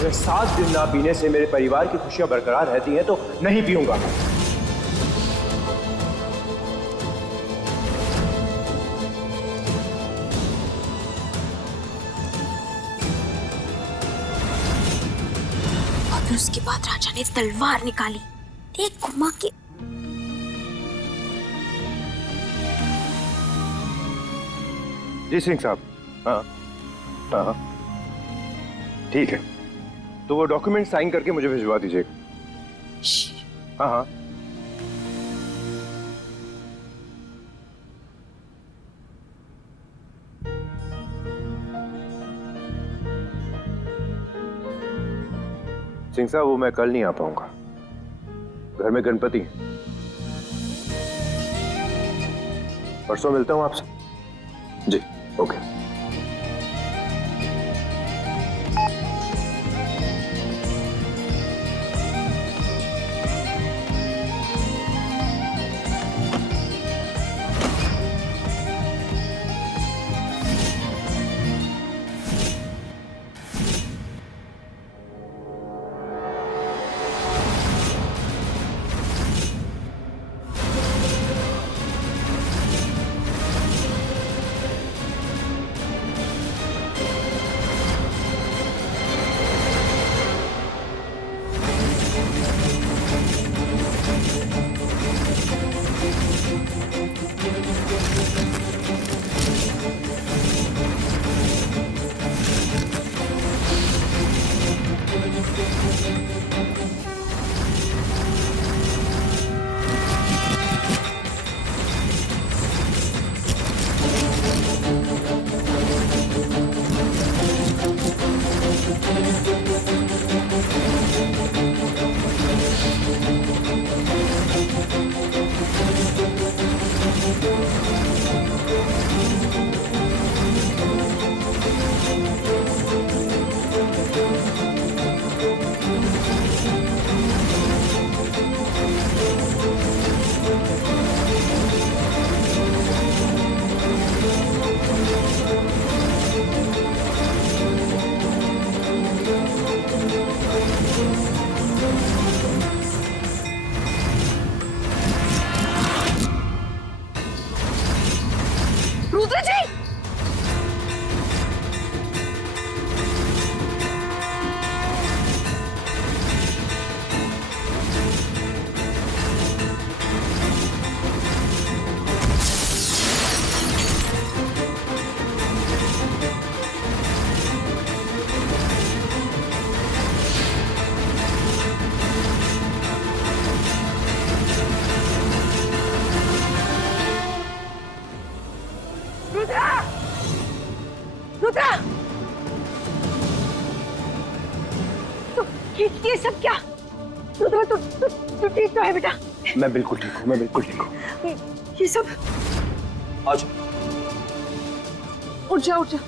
अगर 7 दिन ना पीने से मेरे परिवार की खुशियां बरकरार रहती हैं तो नहीं पीऊंगा। और उसके बाद राजा ने तलवार निकाली, देख घुमा के। जी सिंह साहब, हाँ हाँ ठीक है, तो वो डॉक्यूमेंट साइन करके मुझे भिजवा दीजिएगा। हाँ हाँ सिंह साहब, वो मैं कल नहीं आ पाऊंगा, घर में गणपति है। परसों मिलता हूं आपसे। जी ओके। रुद्र जी! रुद्रा! ये सब क्या? रुद्रा तू ठीक तो है बेटा? मैं बिल्कुल ठीक हूँ, मैं बिल्कुल ठीक हूँ। ये सब आज उठ जा, उठ जा।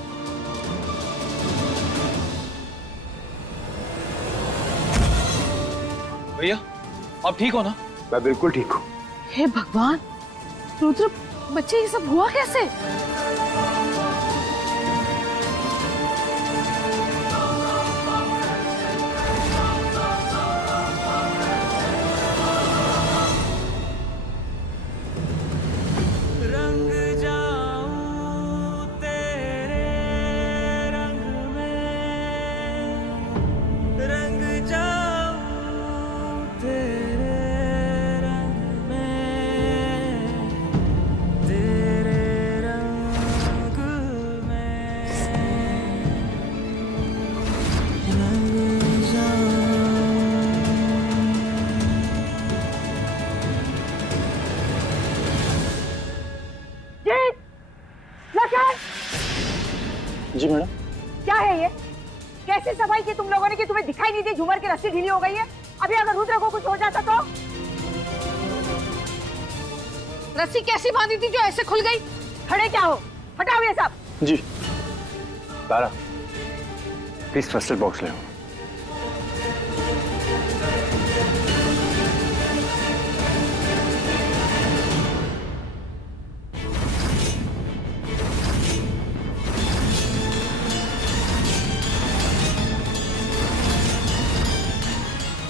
भैया आप ठीक हो ना? मैं बिल्कुल ठीक हूँ। हे भगवान, रुद्र बच्चे ये सब हुआ कैसे? जी मैडम। क्या है ये? कैसी सफाई की तुम लोगों ने कि तुम्हें दिखाई नहीं दी झूमर की रस्सी ढीली हो गई है? अभी अगर रुद्र को कुछ हो जाता तो? रस्सी कैसी बांधी थी जो ऐसे खुल गई? खड़े क्या हो? हटाओ ये सब। जी तारा, प्लीज फर्स्ट एड बॉक्स ले आओ।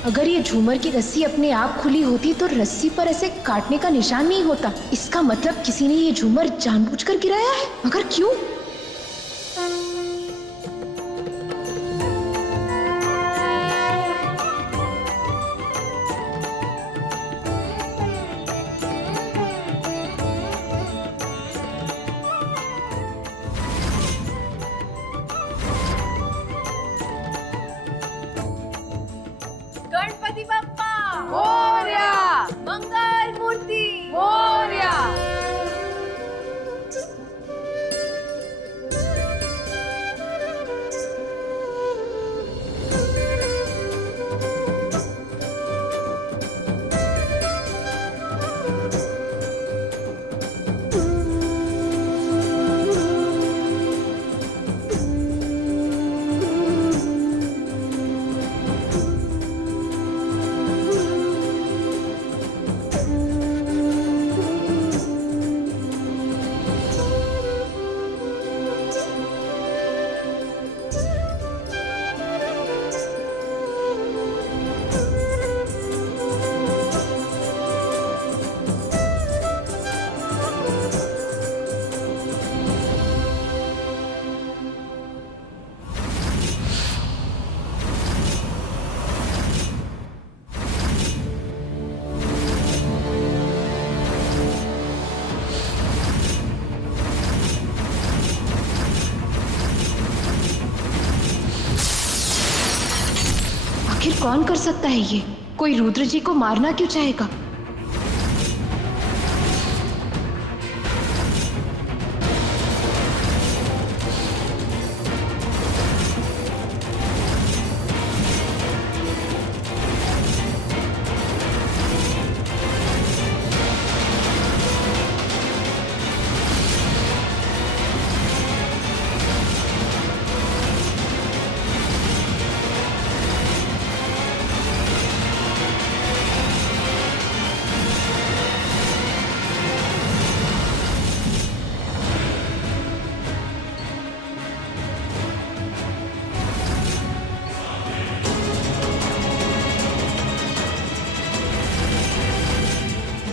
अगर ये झूमर की रस्सी अपने आप खुली होती तो रस्सी पर ऐसे काटने का निशान नहीं होता। इसका मतलब किसी ने ये झूमर जानबूझकर गिराया है। मगर क्यों? गणपति बप्पा मोरया, मंगल मूर्ति मोरया। आखिर कौन कर सकता है ये? कोई रुद्र जी को मारना क्यों चाहेगा?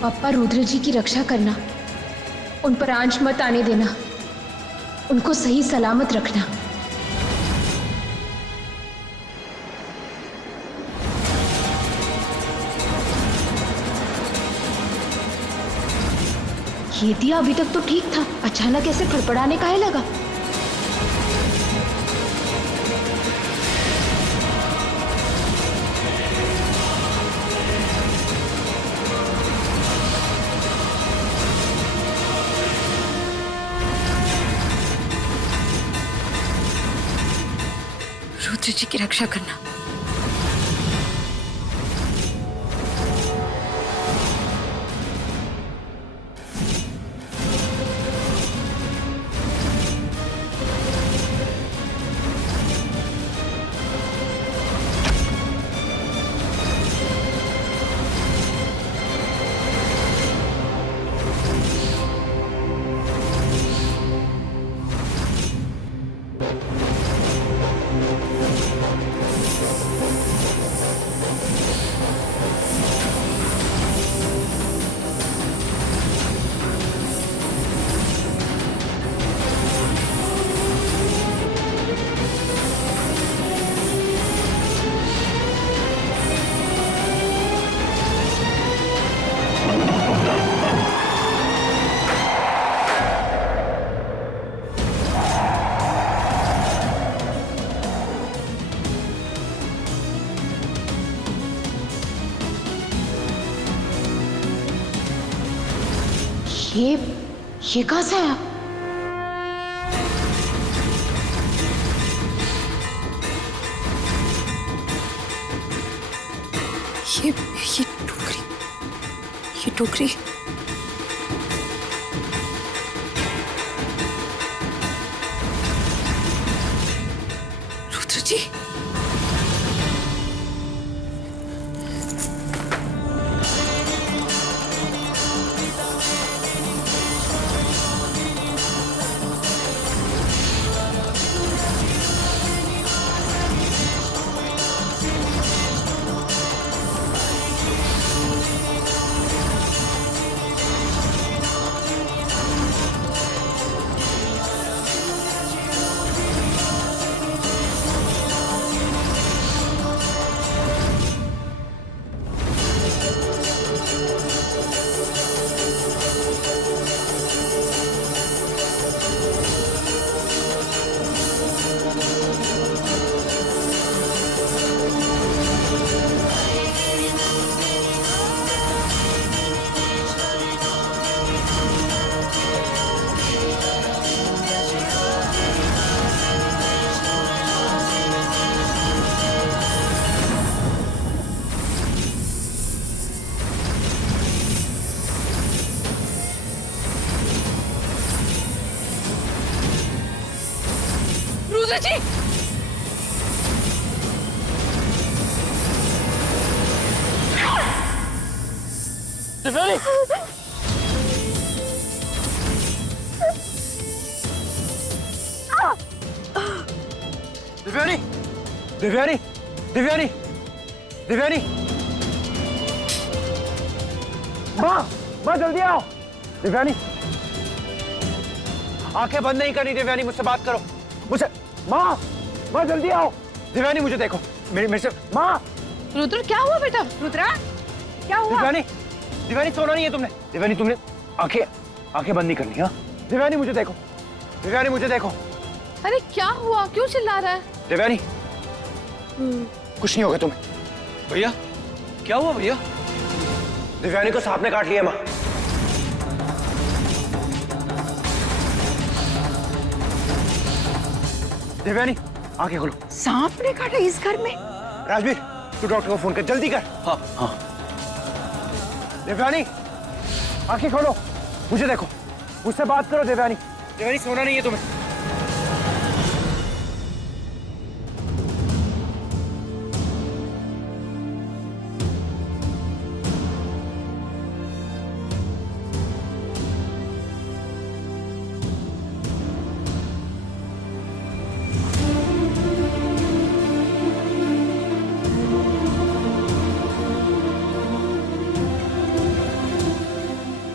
पप्पा, रुद्र जी की रक्षा करना, उन पर आंच मत आने देना, उनको सही सलामत रखना। ये दिया अभी तक तो ठीक था, अचानक ऐसे फड़फड़ाने काहे लगा? रुद्र जी की रक्षा करना। ये कहां से आया? ये टोकरी रुद्र जी। रुद्र जी, दिव्यानी, दिव्यानी, दिव्यानी, दिव्यानी, दिव्यानी, माँ जल्दी आओ। दिव्यानी, आंखें बंद नहीं करनी। दिव्यानी मुझसे बात करो, मुझसे। माँ जल्दी आओ। दिव्यानी मुझे देखो, मेरे से। माँ। रुद्र क्या हुआ बेटा? रुद्रा क्या हुआ? दिव्यानी, दिव्यानी सोना नहीं है तुमने। दिव्यानी तुमने आंखें बंद नहीं करनी। हाँ दिव्यानी मुझे देखो, दिव्यानी मुझे देखो। अरे क्या हुआ, क्यों चिल्ला रहा है? दिव्यानी कुछ नहीं होगा तुम्हें। भैया क्या हुआ भैया? दिव्यानी को सांप ने काट लिया माँ। दिव्यानी आंखें खोलो। सांप ने काटा इस घर में? राजवीर तू डॉक्टर को फोन कर, जल्दी कर। हाँ हाँ। दिव्यानी आंखें खोलो, मुझे देखो, मुझसे बात करो। दिव्यानी, दिव्यानी सोना नहीं है तुम्हें।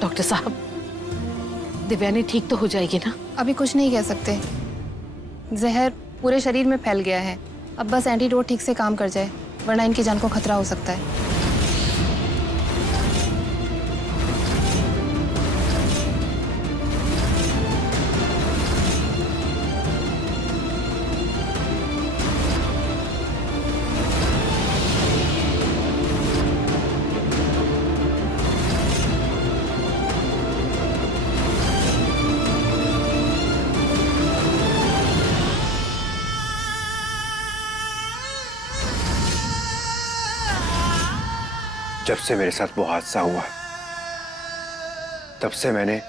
डॉक्टर साहब, दिव्यानी ठीक तो हो जाएगी ना? अभी कुछ नहीं कह सकते, जहर पूरे शरीर में फैल गया है। अब बस एंटीडोट ठीक से काम कर जाए, वरना इनकी जान को खतरा हो सकता है। जब से मेरे साथ वो हादसा हुआ तब से मैंने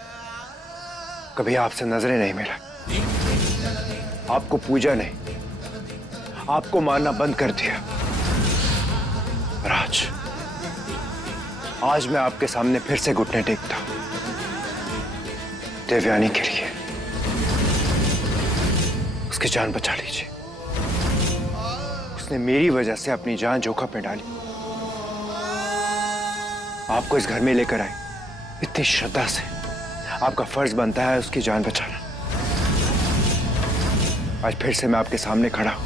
कभी आपसे नजरें नहीं मिला। आपको पूजा नहीं, आपको मानना बंद कर दिया। और आज मैं आपके सामने फिर से घुटने टेकता हूं, देवयानी के लिए। उसकी जान बचा लीजिए। उसने मेरी वजह से अपनी जान जोखिम में डाली, आपको इस घर में लेकर आई इतनी श्रद्धा से। आपका फर्ज बनता है उसकी जान बचाना। आज फिर से मैं आपके सामने खड़ा हूं।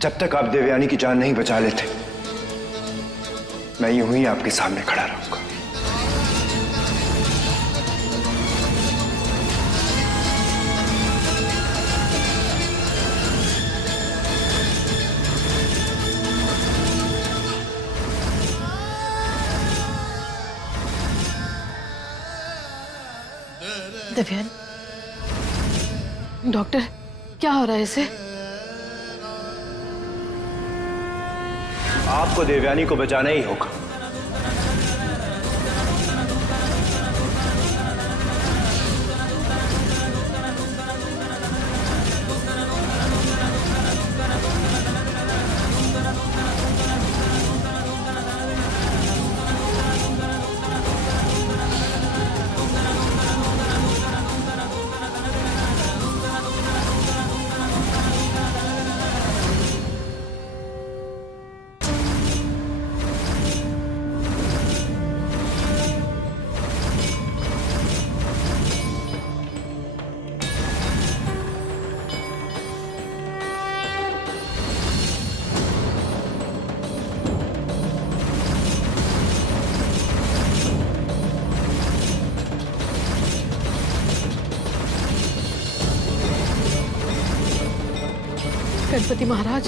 जब तक आप देवयानी की जान नहीं बचा लेते, मैं यूं ही आपके सामने खड़ा रहूंगा। दिव्यानी, डॉक्टर क्या हो रहा है इसे? आपको देवयानी को बचाना ही होगा। गणपति महाराज,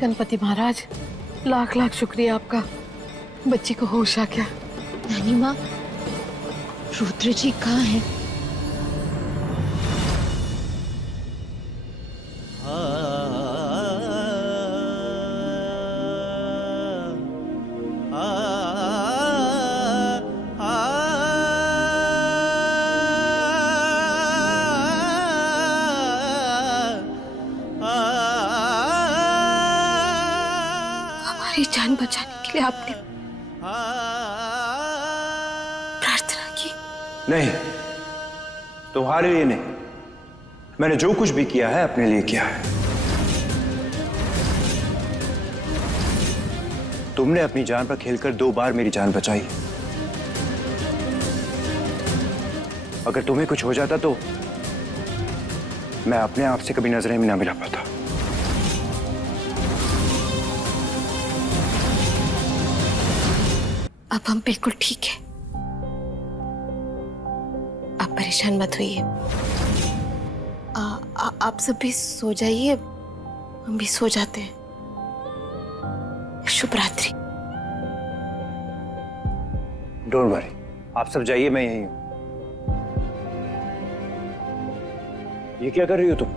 गणपति महाराज, लाख लाख शुक्रिया आपका, बच्ची को होश आ गया। नानी माँ, रुद्र जी कहाँ हैं? हमारी जान बचाने के लिए आपने प्रार्थना की। नहीं, तुम्हारे लिए नहीं। मैंने जो कुछ भी किया है अपने लिए किया है। तुमने अपनी जान पर खेलकर 2 बार मेरी जान बचाई। अगर तुम्हें कुछ हो जाता तो मैं अपने आप से कभी नजरें भी ना मिला पाता। अब हम बिल्कुल ठीक है, आप परेशान मत होइए। आप सब भी सो जाइए, हम भी सो जाते हैं। शुभ रात्रि। डोंट वरी, आप सब जाइए, मैं यहीं हूं। ये क्या कर रही हो तुम?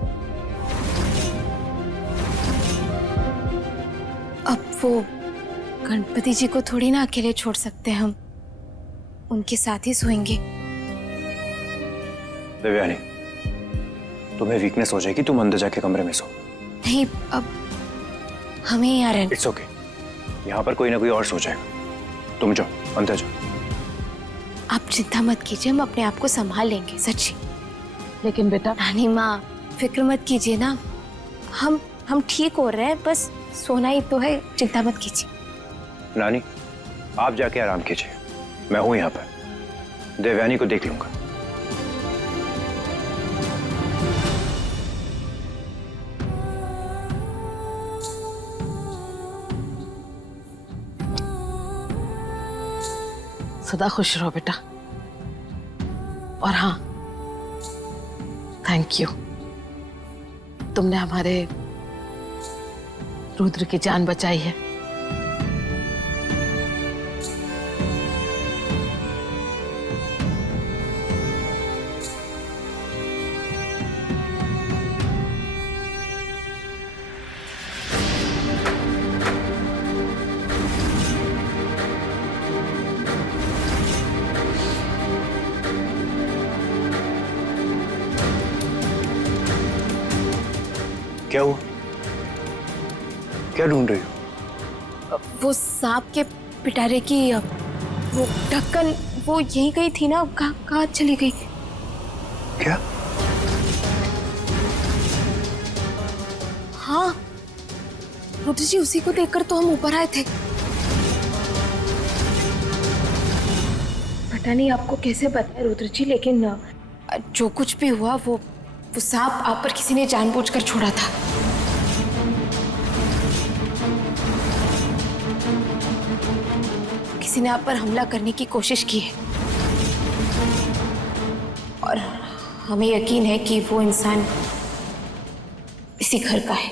अब वो गणपति जी को थोड़ी ना अकेले छोड़ सकते हम, उनके साथ ही सोएंगे। देवयानी, तुम्हें वीकनेस हो जाएगी, तुम अंदर जाके कमरे में सो। नहीं, अब हमें यहाँ रहना। इट्स ओके, यहाँ पर कोई ना कोई और सो जाएगा। तुम जाओ, अंदर जाओ। आप चिंता मत कीजिए, हम अपने आप को संभाल लेंगे, सच्ची। लेकिन बेटा, नानी माँ, फिक्र मत कीजिए ना, हम ठीक हो रहे हैं, बस सोना ही तो है, चिंता मत कीजिए। नानी, आप जाके आराम कीजिए, मैं हूं यहाँ पर। देवयानी को देख लूंगा। सदा खुश रहो बेटा। और हाँ, थैंक यू, तुमने हमारे रुद्र की जान बचाई है। क्या हुआ? क्या ढूंढ रही हो? वो सांप के पिटारे की वो ढक्कन, वो यहीं गई थी ना, कहाँ चली गई? क्या? हाँ, रुद्र जी, उसी को देखकर तो हम ऊपर आए थे। पता नहीं आपको कैसे बताया रुद्र जी, लेकिन जो कुछ भी हुआ वो सांप आप पर किसी ने जानबूझकर छोड़ा था। किसी ने आप पर हमला करने की कोशिश की है, और हमें यकीन है कि वो इंसान इसी घर का है।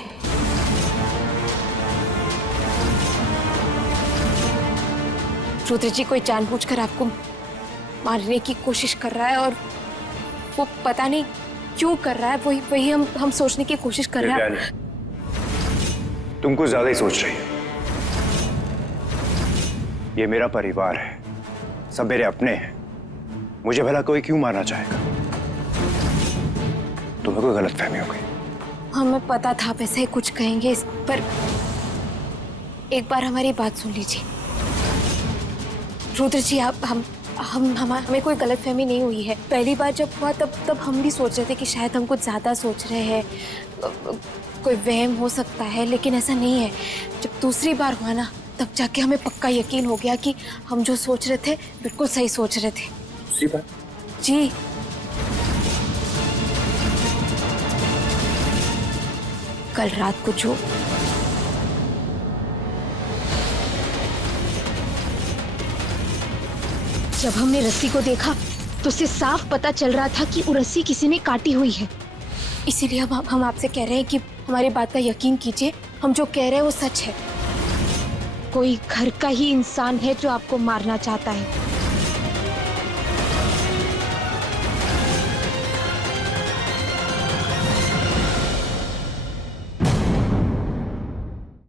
रुद्र जी कोई जानबूझकर आपको मारने की कोशिश कर रहा है, और वो पता नहीं क्यों कर रहा है। वही हम सोचने की कोशिश कर रहे हैं। तुम कुछ ज्यादा ही सोच रही हो। ये मेरा परिवार है, सब मेरे अपने हैं। मुझे भला कोई क्यों मारना चाहेगा? तुम्हें कोई गलतफहमी हो गई। हमें पता था आप ऐसा ही कुछ कहेंगे, पर एक बार हमारी बात सुन लीजिए। रुद्र जी, हमें कोई गलतफहमी नहीं हुई है। पहली बार जब हुआ तब हम भी सोच रहे थे कि शायद हम कुछ ज्यादा सोच रहे हैं, कोई वहम हो सकता है, लेकिन ऐसा नहीं है। जब दूसरी बार हुआ ना, तब जाके हमें पक्का यकीन हो गया कि हम जो सोच रहे थे बिल्कुल सही सोच रहे थे। दूसरी बार? जी, कल रात को जो जब हमने रस्सी को देखा तो उसे साफ पता चल रहा था कि वो रस्सी किसी ने काटी हुई है। इसीलिए हम आपसे कह रहे हैं कि हमारी बात का यकीन कीजिए। हम जो कह रहे हैं वो सच है। कोई घर का ही इंसान है जो आपको मारना चाहता है।